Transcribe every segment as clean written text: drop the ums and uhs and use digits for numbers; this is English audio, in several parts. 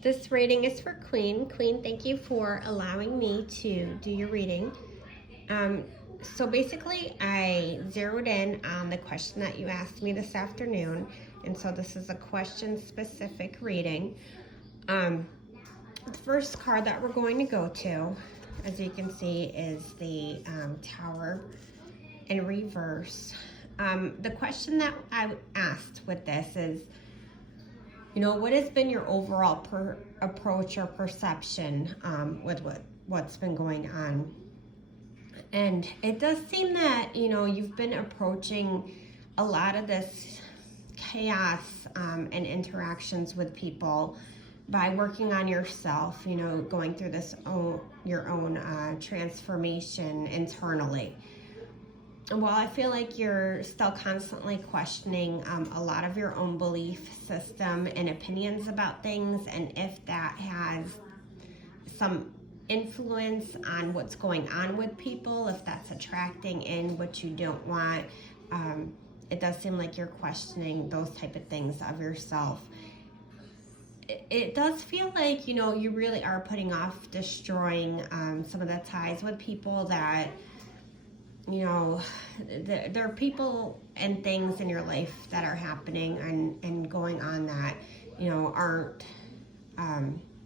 This reading is for Queen. Queen, thank you for allowing me to do your reading. So basically, I zeroed in on the question that you asked me this afternoon, and so this is a question-specific reading. The first card that we're going to go to, as you can see, is the Tower in reverse. The question that I asked with this is, what has been your overall approach or perception with what's been going on? And it does seem that, you've been approaching a lot of this chaos and interactions with people by working on yourself, going through your own transformation internally. And while I feel like you're still constantly questioning a lot of your own belief system and opinions about things, and if that has some influence on what's going on with people, if that's attracting in what you don't want, it does seem like you're questioning those type of things of yourself. It does feel like, you really are putting off destroying some of the ties with people that, there are people and things in your life that are happening and going on that, aren't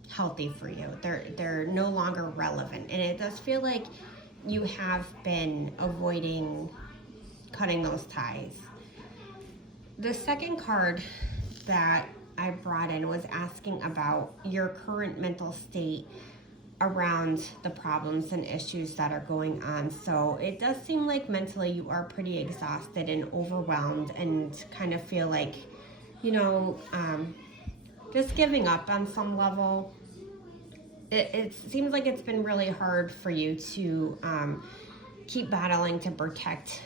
healthy for you. They're no longer relevant. And it does feel like you have been avoiding cutting those ties. The second card that I brought in was asking about your current mental state around the problems and issues that are going on. So it does seem like mentally you are pretty exhausted and overwhelmed and kind of feel like, just giving up on some level. It seems like it's been really hard for you to keep battling to protect,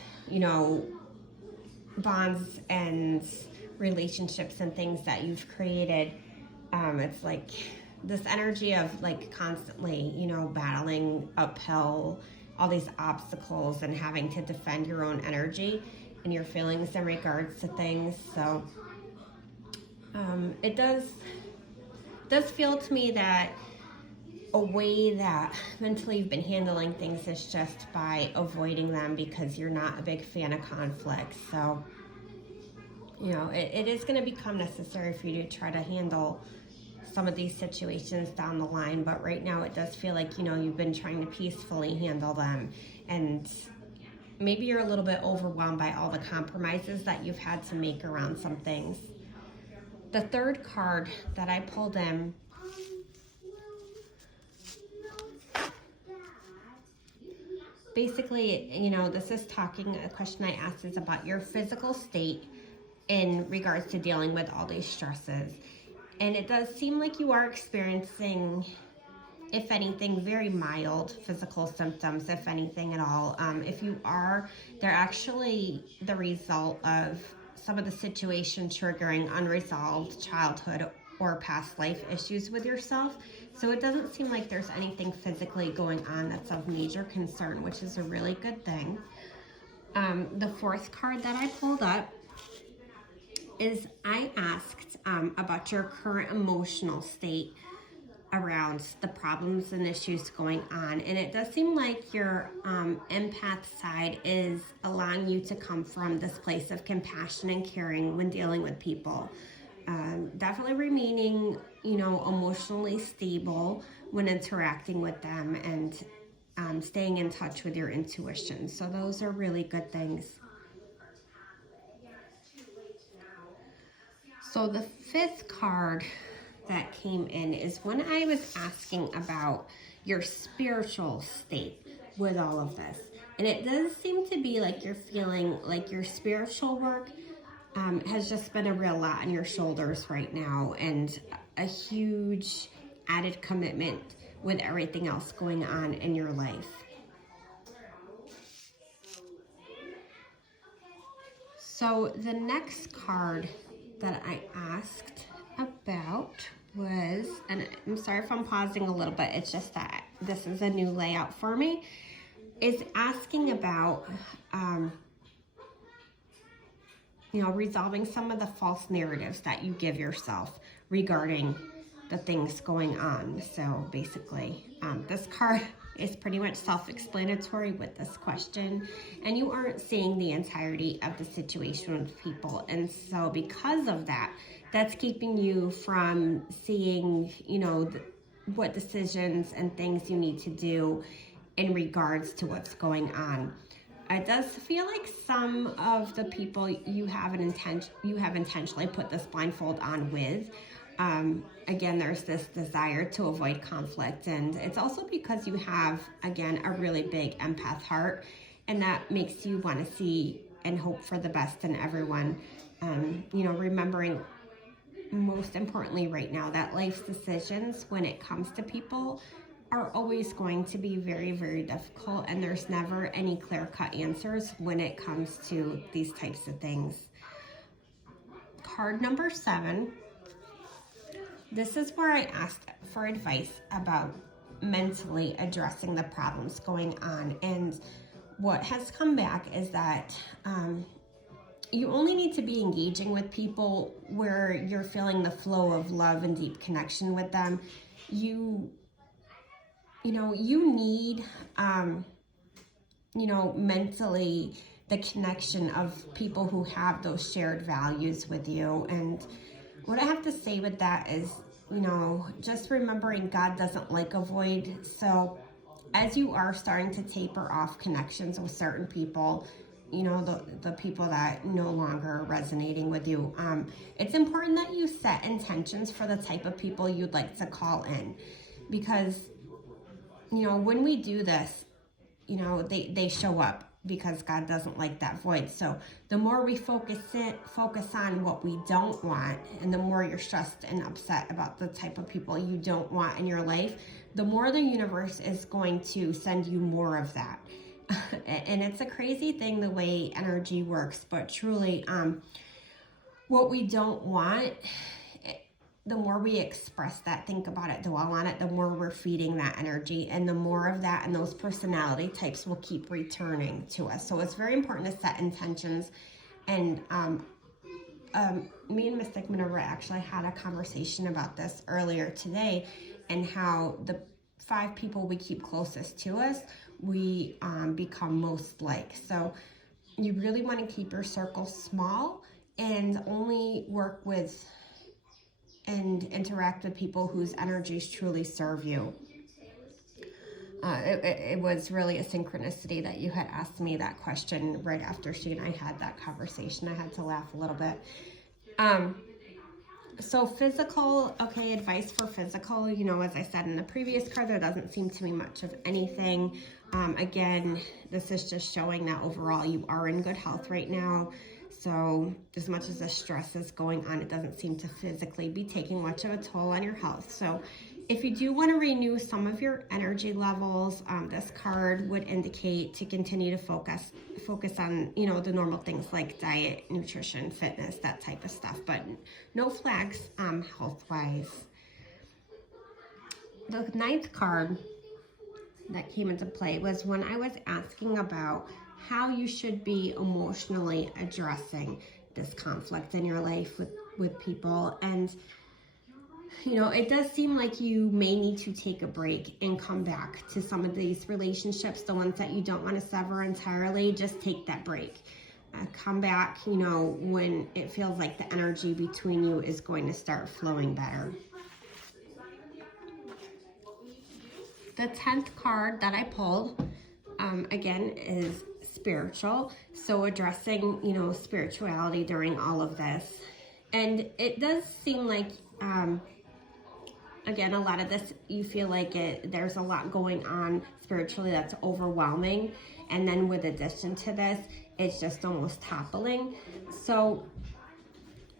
bonds and relationships and things that you've created. It's like this energy of like constantly, battling uphill all these obstacles and having to defend your own energy and your feelings in regards to things. So it does feel to me that a way that mentally you've been handling things is just by avoiding them because you're not a big fan of conflict. So, it is going to become necessary for you to try to handle some of these situations down the line, but right now it does feel like, you've been trying to peacefully handle them, and maybe you're a little bit overwhelmed by all the compromises that you've had to make around some things. The third card that I pulled in basically, this is a question I asked is about your physical state in regards to dealing with all these stresses. And it does seem like you are experiencing, if anything, very mild physical symptoms, if anything at all. If you are, they're actually the result of some of the situation triggering unresolved childhood or past life issues with yourself. So it doesn't seem like there's anything physically going on that's of major concern, which is a really good thing. The fourth card that I pulled up is I asked about your current emotional state around the problems and issues going on. And it does seem like your empath side is allowing you to come from this place of compassion and caring when dealing with people. Definitely remaining, emotionally stable when interacting with them, and staying in touch with your intuition. So those are really good things. So the fifth card that came in is when I was asking about your spiritual state with all of this. And it does seem to be like you're feeling like your spiritual work has just been a real lot on your shoulders right now, and a huge added commitment with everything else going on in your life. So the next card that I asked about was, and I'm sorry if I'm pausing a little bit, it's just that this is a new layout for me, is asking about resolving some of the false narratives that you give yourself regarding the things going on. So basically, this card is pretty much self-explanatory with this question, and you aren't seeing the entirety of the situation with people. And so because of that, that's keeping you from seeing, you know, what decisions and things you need to do in regards to what's going on. It does feel like some of the people you have intentionally put this blindfold on with. Again, there's this desire to avoid conflict, and it's also because you have, again, a really big empath heart, and that makes you want to see and hope for the best in everyone. You know, remembering most importantly right now that life's decisions when it comes to people are always going to be very, very difficult, and there's never any clear-cut answers when it comes to these types of things. Card number 7. This is where I asked for advice about mentally addressing the problems going on. And what has come back is that you only need to be engaging with people where you're feeling the flow of love and deep connection with them. You need, mentally the connection of people who have those shared values with you. And what I have to say with that is, just remembering God doesn't like a void. So as you are starting to taper off connections with certain people, the people that no longer are resonating with you, it's important that you set intentions for the type of people you'd like to call in. Because, when we do this, they show up because God doesn't like that void. So the more we focus on what we don't want, and the more you're stressed and upset about the type of people you don't want in your life, the more the universe is going to send you more of that. And it's a crazy thing the way energy works, but truly, what we don't want, the more we express that, think about it, dwell on it, the more we're feeding that energy, and the more of that and those personality types will keep returning to us. So it's very important to set intentions. And me and Mystic Minerva actually had a conversation about this earlier today, and how the 5 people we keep closest to us, we become most like. So you really want to keep your circle small and only work with and interact with people whose energies truly serve you. It was really a synchronicity that you had asked me that question right after she and I had that conversation. I had to laugh a little bit. So physical, okay, advice for physical, as I said in the previous card, there doesn't seem to be much of anything. Again, this is just showing that overall you are in good health right now. So as much as the stress is going on, it doesn't seem to physically be taking much of a toll on your health. So if you do want to renew some of your energy levels, this card would indicate to continue to focus on, the normal things like diet, nutrition, fitness, that type of stuff, but no flags health-wise. The 9th card that came into play was when I was asking about how you should be emotionally addressing this conflict in your life with people. And, it does seem like you may need to take a break and come back to some of these relationships, the ones that you don't want to sever entirely. Just take that break. Come back, when it feels like the energy between you is going to start flowing better. The 10th card that I pulled, again, is spiritual. So addressing, spirituality during all of this. And it does seem like, again, a lot of this, you feel like there's a lot going on spiritually that's overwhelming. And then with addition to this, it's just almost toppling. So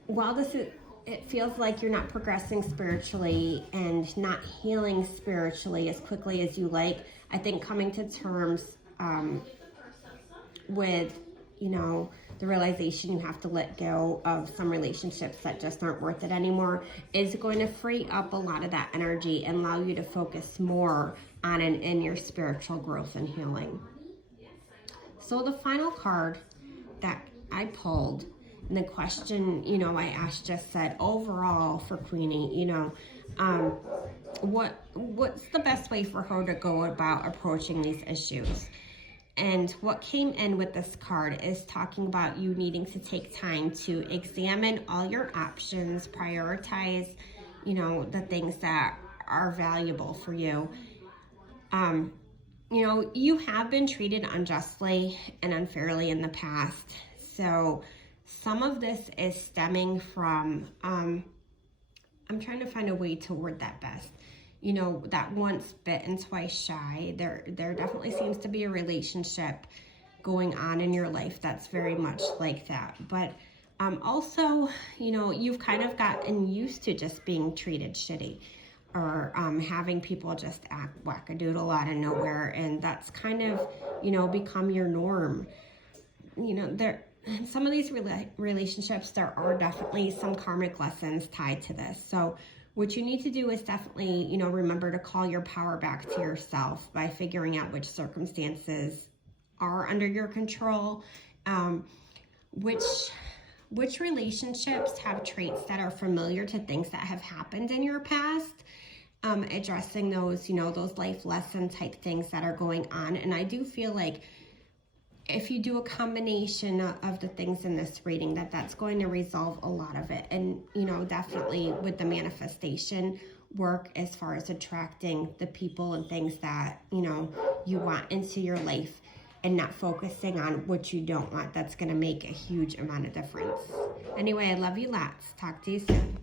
while it feels like you're not progressing spiritually and not healing spiritually as quickly as you like, I think coming to terms with, the realization you have to let go of some relationships that just aren't worth it anymore is going to free up a lot of that energy and allow you to focus more on in your spiritual growth and healing. So the final card that I pulled, and the question, I asked just said, overall for Queenie, what's the best way for her to go about approaching these issues. And what came in with this card is talking about you needing to take time to examine all your options, prioritize, the things that are valuable for you. You have been treated unjustly and unfairly in the past. So some of this is stemming from, I'm trying to find a way to word that best. That once bitten, twice shy. There definitely seems to be a relationship going on in your life that's very much like that. But also, you've kind of gotten used to just being treated shitty, or having people just act wackadoodle out of nowhere, and that's kind of, become your norm. Some of these relationships, there are definitely some karmic lessons tied to this. So what you need to do is definitely, remember to call your power back to yourself by figuring out which circumstances are under your control, which relationships have traits that are familiar to things that have happened in your past, addressing those, those life lesson type things that are going on. And I do feel like if you do a combination of the things in this reading, that's going to resolve a lot of it. And, definitely with the manifestation work as far as attracting the people and things that, you want into your life, and not focusing on what you don't want, that's going to make a huge amount of difference. Anyway, I love you lots. Talk to you soon.